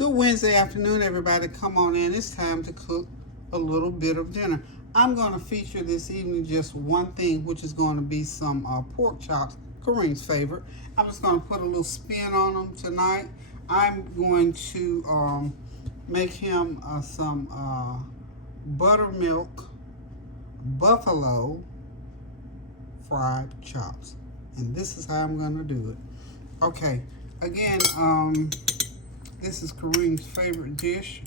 Good Wednesday afternoon, everybody. Come on in. It's time to cook a little bit of dinner. I'm going to feature this evening just one thing, which is going to be some pork chops, Kareem's favorite. I'm just going to put a little spin on them tonight. I'm going to make him some Buttermilk Buffalo fried chops. And this is how I'm going to do it. Okay, again, this is Kareem's favorite dish,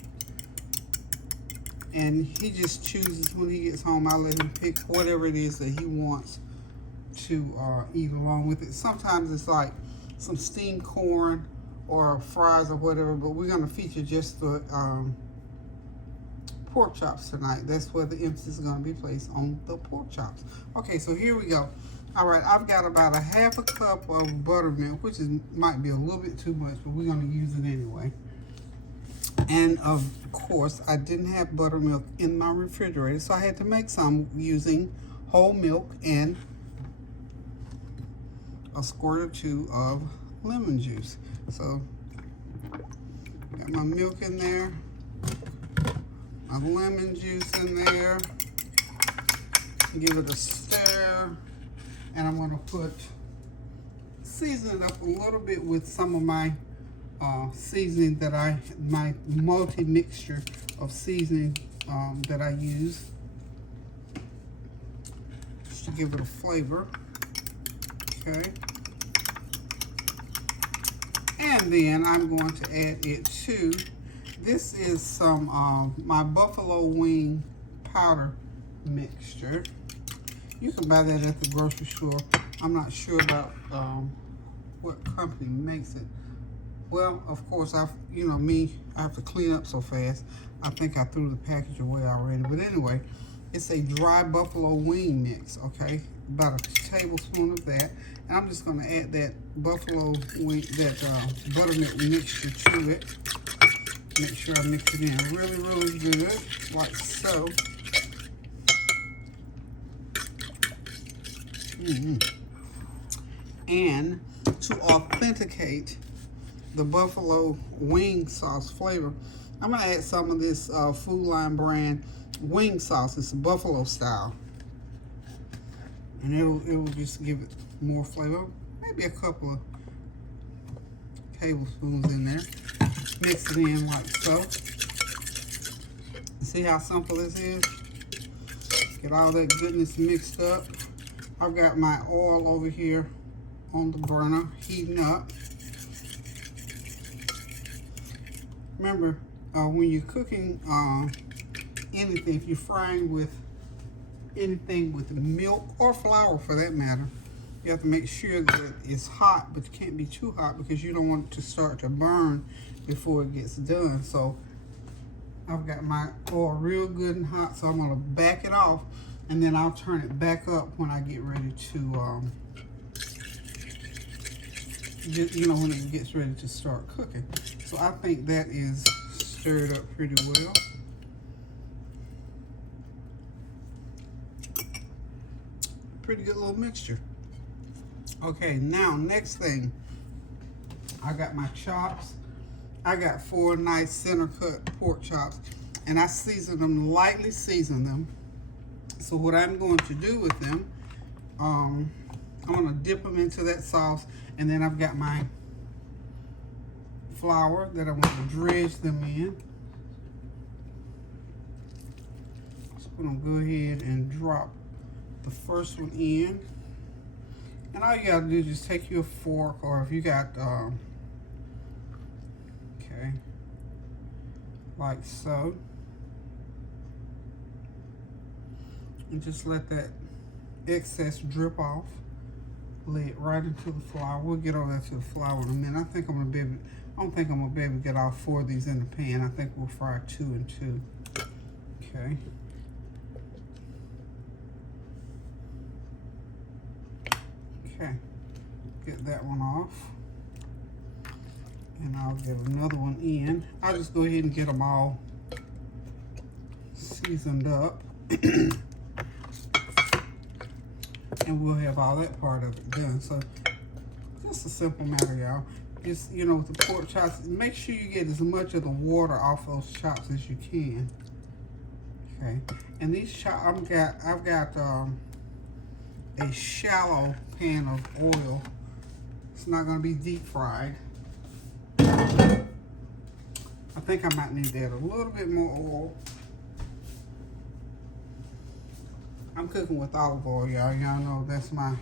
and he just chooses when he gets home. I let him pick whatever it is that he wants to eat along with it. Sometimes it's like some steamed corn or fries or whatever, but we're going to feature just the pork chops tonight. That's where the emphasis is going to be placed, on the pork chops. Okay, so here we go. All right, I've got about a half a cup of buttermilk, which might be a little bit too much, but we're going to use it anyway. And of course, I didn't have buttermilk in my refrigerator, so I had to make some using whole milk and a squirt or two of lemon juice. So, got my milk in there, my lemon juice in there, give it a stir. And I'm going to season it up a little bit with some of my seasoning that my multi-mixture of seasoning that I use, just to give it a flavor. Okay. And then I'm going to add it to, this is some my buffalo wing powder mixture. You can buy that at the grocery store. I'm not sure about what company makes it. Well, of course, I have to clean up so fast. I think I threw the package away already. But anyway, it's a dry buffalo wing mix, okay? About a tablespoon of that. And I'm just gonna add that buffalo wing, that buttermilk mixture to it. Make sure I mix it in really, really good, like so. And to authenticate the buffalo wing sauce flavor, I'm going to add some of this Food Line brand wing sauce. It's buffalo style, and it'll just give it more flavor. Maybe a couple of tablespoons in there. Mix it in like so. See how simple this is? Get all that goodness mixed up. I've got my oil over here on the burner, heating up. Remember, when you're cooking anything, if you're frying with anything with milk or flour for that matter, you have to make sure that it's hot, but it can't be too hot because you don't want it to start to burn before it gets done. So I've got my oil real good and hot, so I'm gonna back it off. And then I'll turn it back up when I get ready to, when it gets ready to start cooking. So I think that is stirred up pretty well. Pretty good little mixture. Okay, now next thing, I got my chops. I got 4 nice center cut pork chops, and I lightly season them. So what I'm going to do with them, I'm going to dip them into that sauce, and then I've got my flour that I'm going to dredge them in. So I'm going to go ahead and drop the first one in. And all you got to do is just take your fork, or if you got, okay, like so. And just let that excess drip off. Lay it right into the flour. We'll get on that to the flour in a minute. I don't think I'm gonna be able to get all 4 of these in the pan. I think we'll fry 2 and 2. Okay. Okay. Get that one off. And I'll get another one in. I'll just go ahead and get them all seasoned up. And we'll have all that part of it done. So just a simple matter, y'all. just, you know, with the pork chops, make sure you get as much of the water off those chops as you can. Okay, and these chops, I've got a shallow pan of oil. It's not going to be deep fried. I think I might need to add a little bit more oil. I'm cooking with olive oil, y'all. Y'all know that's my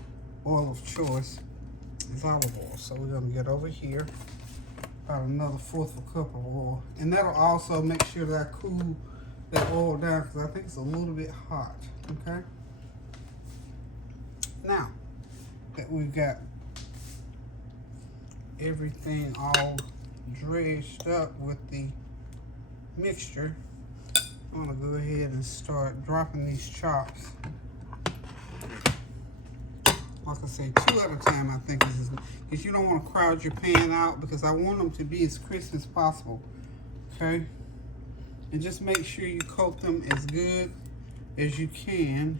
oil of choice. It's olive oil. So we're going to get over here about another 1/4 cup of oil. And that'll also make sure that I cool that oil down because I think it's a little bit hot. Okay. Now that we've got everything all dredged up with the mixture, I'm gonna go ahead and start dropping these chops. Like I say, 2 at a time. I think this is because you don't want to crowd your pan out because I want them to be as crisp as possible. Okay, and just make sure you coat them as good as you can.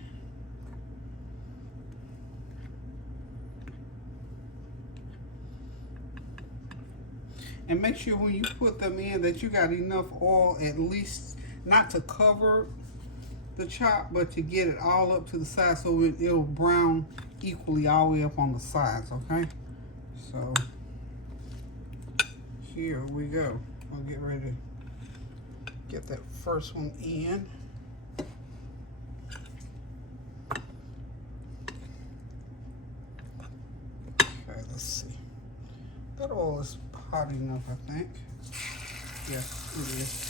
And make sure when you put them in that you got enough oil, at least not to cover the chop, but to get it all up to the side so it'll brown equally all the way up on the sides, okay? So here we go. I'll get ready to get that first one in. Okay, let's see. That oil is hot enough, I think. Yeah, it is.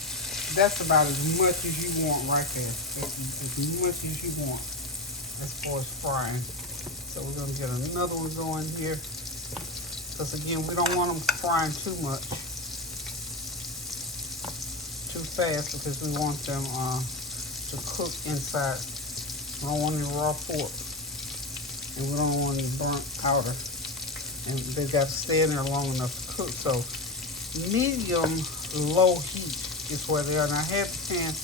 That's about as much as you want right there. As much as you want as far as frying. So we're gonna get another one going here. Because again, we don't want them frying too much, too fast, because we want them to cook inside. We don't want any raw pork. And we don't want any burnt outer. And they've got to stay in there long enough to cook. So medium low heat is where they are. And I had the pan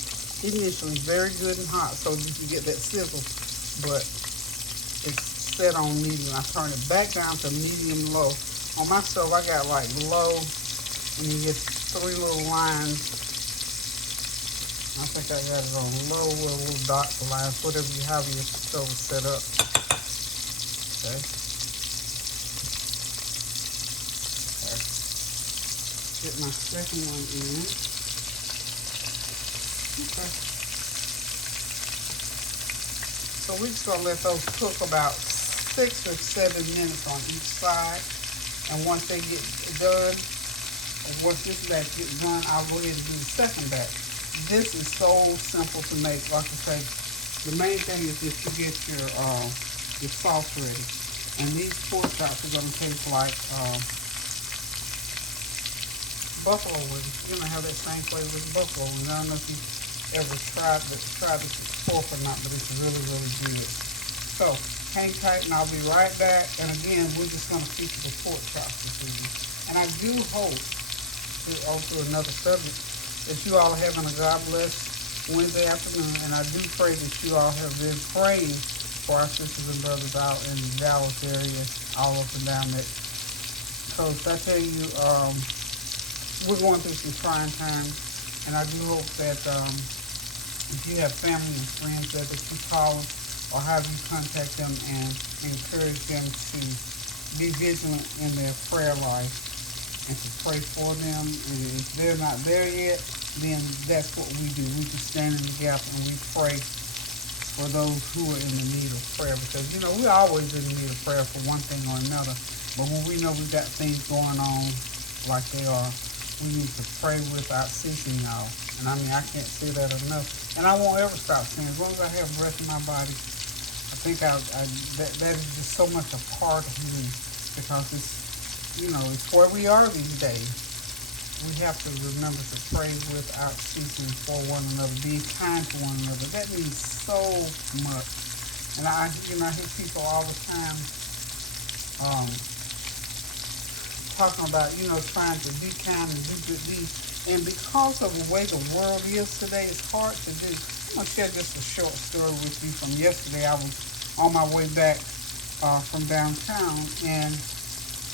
initially very good and hot so you can get that sizzle, but it's set on medium. I turn it back down to medium low. On my stove I got like low, and you get 3 little lines. I think I got it on low with little dot lines, whatever you have your stove set up. Okay. Get my second one in. Okay. So we're just gonna let those cook about 6 or 7 minutes on each side. And once they get done, or once this batch gets done, I'll go ahead and do the second batch. This is so simple to make. Like I say, the main thing is that you get your sauce ready. And these pork chops are gonna taste like buffalo wings. You're gonna have that same flavor as buffalo wings. I don't know if you ever tried this pork or not, but it's really, really good. So hang tight and I'll be right back. And again, we're just gonna feature the pork chops this evening. And I do hope, to another subject, that you all are having a God bless Wednesday afternoon. And I do pray that you all have been praying for our sisters and brothers out in the Dallas area, all up and down that coast. I tell you, we're going through some trying times, and I do hope that if you have family and friends that you call them or have you contact them and encourage them to be vigilant in their prayer life and to pray for them. And if they're not there yet, then that's what we do. We just stand in the gap and we pray for those who are in the need of prayer, because you know we're always in the need of prayer for one thing or another. But when we know we've got things going on like they are, we need to pray without ceasing, y'all. And I mean, I can't say that enough. And I won't ever stop saying, as long as I have breath in my body, I think that is just so much a part of me, because it's, you know, it's where we are these days. We have to remember to pray without ceasing for one another, be kind to one another. That means so much. And I hear people all the time, talking about, you know, trying to be kind and do good deeds. And because of the way the world is today, it's hard to do. I'm going to share just a short story with you from yesterday. I was on my way back from downtown, and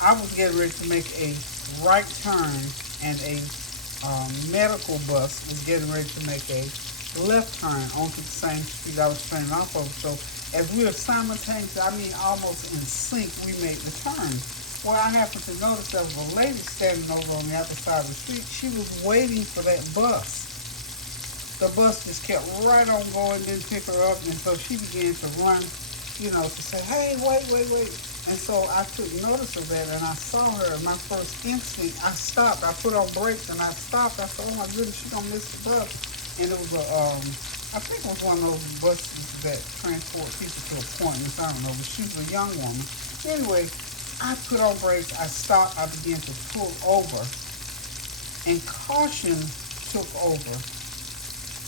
I was getting ready to make a right turn, and a medical bus was getting ready to make a left turn onto the same street I was turning off of. So as we were simultaneously, I mean almost in sync, we made the turn. Well, I happened to notice there was a lady standing over on the other side of the street. She was waiting for that bus. The bus just kept right on going, didn't pick her up, and so she began to run, to say, hey, wait, wait, wait. And so I took notice of that, and I saw her, and my first instinct, I stopped. I put on brakes, and I stopped. I said, oh my goodness, she's going to miss the bus. And it was I think it was one of those buses that transport people to appointments. I don't know, but she was a young woman. Anyway, I put on brakes, I stopped, I began to pull over, and caution took over.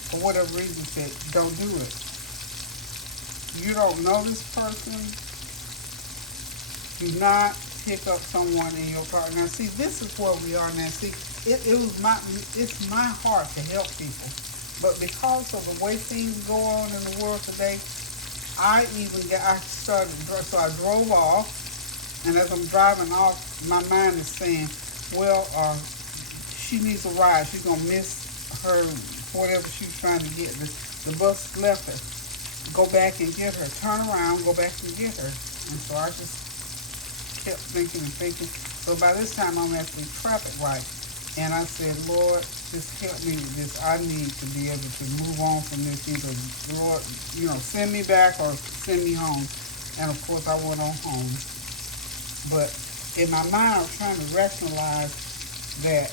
For whatever reason, said, don't do it. You don't know this person. Do not pick up someone in your car. Now, see, this is where we are now. See, it's my heart to help people. But because of the way things go on in the world today, I drove off, and as I'm driving off, my mind is saying, well, she needs a ride. She's going to miss her, whatever she was trying to get. The bus left her. Go back and get her. Turn around, go back and get her. And so I just kept thinking and thinking. So by this time, I'm at the traffic light. And I said, Lord, just help me with this. I need to be able to move on from this. Either, Lord, send me back or send me home. And of course, I went on home. But in my mind, I was trying to rationalize that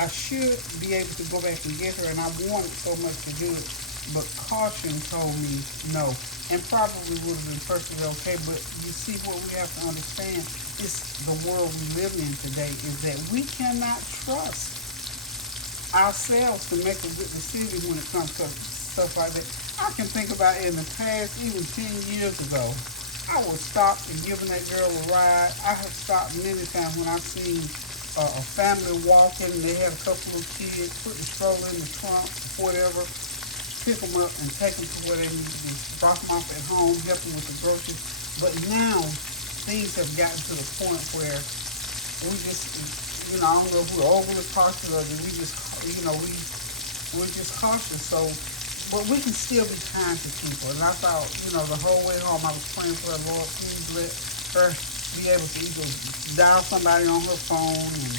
I should be able to go back and get her, and I wanted so much to do it. But caution told me no. And probably would have been perfectly okay, but you see what we have to understand, it's the world we live in today, is that we cannot trust ourselves to make a good decision when it comes to stuff like that. I can think about in the past, even 10 years ago, I would stop and giving that girl a ride. I have stopped many times when I've seen a family walking, they had a couple of kids, put the stroller in the trunk, whatever, pick them up and take them to where they need to be, drop them off at home, help them with the groceries. But now, things have gotten to the point where we just, I don't know if we're overly cautious or we just, we're just cautious. So, but we can still be kind to people. And I thought, the whole way home I was praying for the Lord, please let her be able to either dial somebody on her phone and,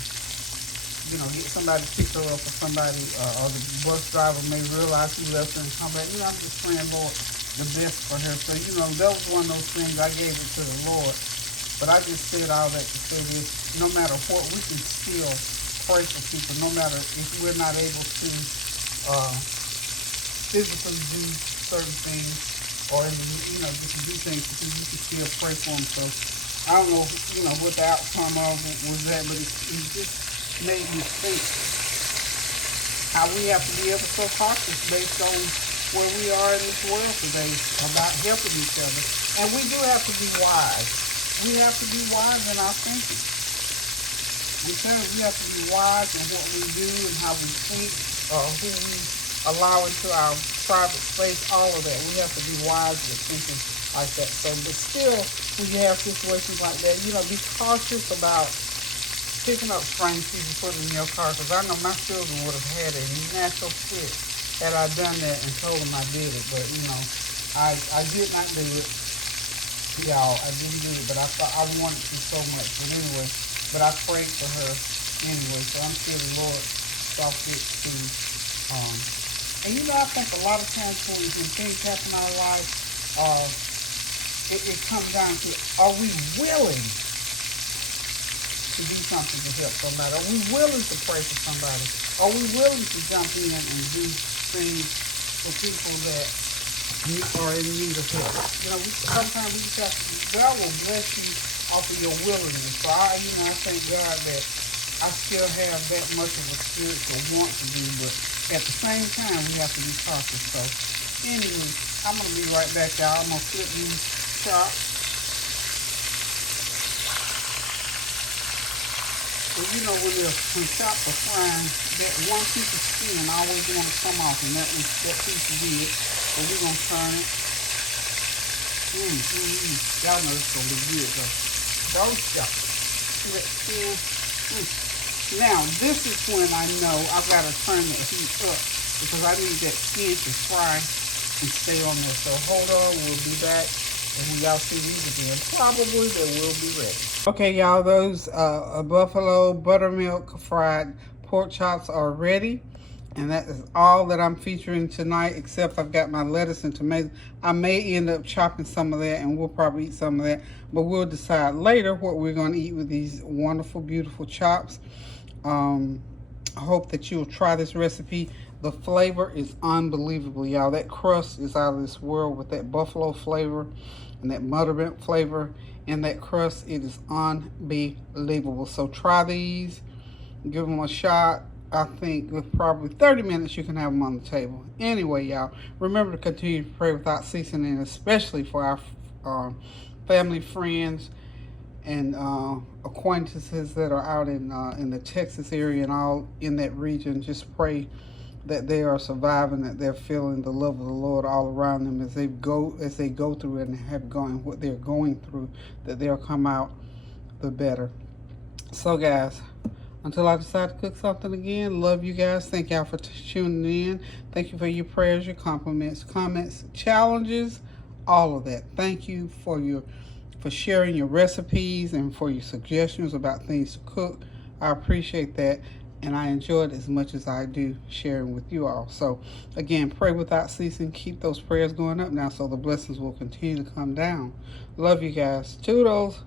get somebody to pick her up, or somebody, or the bus driver may realize she left her and come back. I'm just praying, Lord, the best for her. So, that was one of those things I gave it to the Lord. But I just said all that to say this, no matter what, we can still pray for people, no matter if we're not able to physically do certain things, or, just do things for people, you can still pray for them. So, I don't know, what the outcome of it was that, but it just made me think how we have to be ever so cautious based on where we are in this world today about helping each other. And we do have to be wise. We have to be wise in our thinking. We have to be wise in what we do and how we think, who we allow into our private space, all of that. We have to be wise with thinking like that. So, but still, when you have situations like that, be cautious about picking up strange people, putting in your car, because I know my children would have had a natural fit had I done that and told them I did it. But, I did not do it. Y'all, I didn't do it, but I wanted to so much. But anyway, but I prayed for her anyway, so I'm sure the Lord saw fit to, and I think a lot of times when things happen in our life, it comes down to, are we willing to do something to help somebody? Are we willing to pray for somebody? Are we willing to jump in and do things for people that are in need of help? Sometimes we just have to, God will bless you off of your willingness. So I thank God that I still have that much of a spirit to want to do, but at the same time, we have to be cautious. So anyway, I'm going to be right back, y'all. I'm going to flip these chops. Well, when chops are frying, that one piece of skin always want to come off, and that piece is it. So we're going to turn it. Y'all know it's going to be good, though. Those chops. See that skin? Now, this is when I know I've got to turn the heat up because I need that skin to fry and stay on there. So hold on, we'll be back. And when y'all see these again, probably they will be ready. Okay, y'all, those buffalo buttermilk fried pork chops are ready. And that is all that I'm featuring tonight, except I've got my lettuce and tomatoes. I may end up chopping some of that, and we'll probably eat some of that. But we'll decide later what we're going to eat with these wonderful, beautiful chops. I hope that you'll try this recipe. The flavor is unbelievable, y'all. That crust is out of this world with that buffalo flavor and that buttermilk flavor and that crust. It is unbelievable. So try these. Give them a shot. I think with probably 30 minutes you can have them on the table. Anyway, y'all, remember to continue to pray without ceasing, and especially for our family, friends, and acquaintances that are out in the Texas area and all in that region. Just pray that they are surviving, that they're feeling the love of the Lord all around them as they go through and have gone what they're going through, that they'll come out the better. So, guys, until I decide to cook something again, love you guys. Thank y'all for tuning in. Thank you for your prayers, your compliments, comments, challenges, all of that. Thank you for sharing your recipes and for your suggestions about things to cook. I appreciate that, and I enjoy it as much as I do sharing with you all. So, again, pray without ceasing. Keep those prayers going up now so the blessings will continue to come down. Love you guys. Toodles.